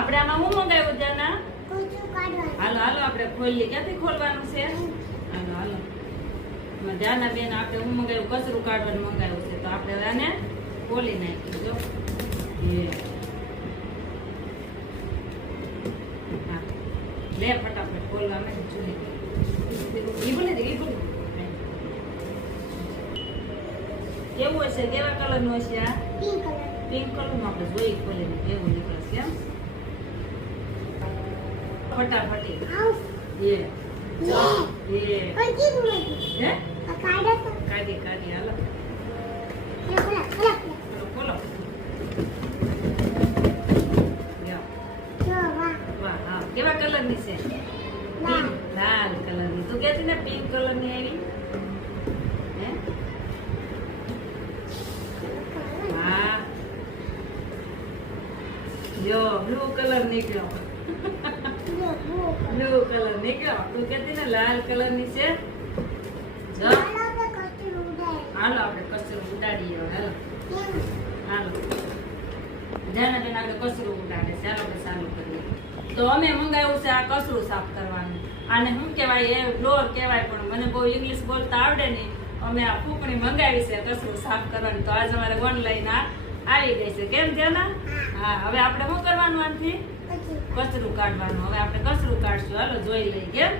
આપણે આમાં શું મંગાવ્યું ત્યાંના? હાલો હાલો આપણે ખોલીએ. ક્યાંથી ખોલવાનું છે? હાલો હાલો ધ્યાના બેન આપણે હું મંગાવ્યું કચરું કાઢવાનું મંગાવ્યું છે, તો આપણે હવે આને ખોલી નાખ્યું. જો લે ફટાફટ ખોલવા માંડ. ચૂલી ઈ બોલે દે, ઈ બોલે. કેવું હશે? કેવા કલરનું હશે આ? પિંક કલરનું. આપણે જોઈ ખોલીને કેવું નીકળશે. એમ ફટાફટી એ કાઢી કાઢી હાલો ખોલો. વાહ હા કેવા કલરની છે? લાલ કલરની. તું કહેતી ને પિંક કલરની આવી. હા જો બ્લુ કલર નીકળ્યો. બ્લુ કલર નીકળ્યો. તું કહેતી ને લાલ કલરની છે. જો હાલો આપણે કચરું ઉડાડીએ. હાલો હાલો જાના બેન આપણે કચરું ઉડાડે. ચાલો આપણે ચાલુ કરીએ. તો અમે મંગાવ્યું છે આ કચરું સાફ કરવાનું. આને શું કહેવાય? એ ફ્લોર કહેવાય, પણ મને બહુ ઇંગ્લિશ બોલતા આવડે નહીં. અમે આ ફૂંકણી મંગાવી છે કચરું સાફ કરવાનું. તો આજે અમારે ઓનલાઈન આવી ગઈ છે. કેમ ધ્યાના? હા હવે આપણે શું કરવાનું? આનાથી કચરું કાઢવાનું. હવે આપણે કચરું કાઢશું. હાલો જોઈ લઈએ. કેમ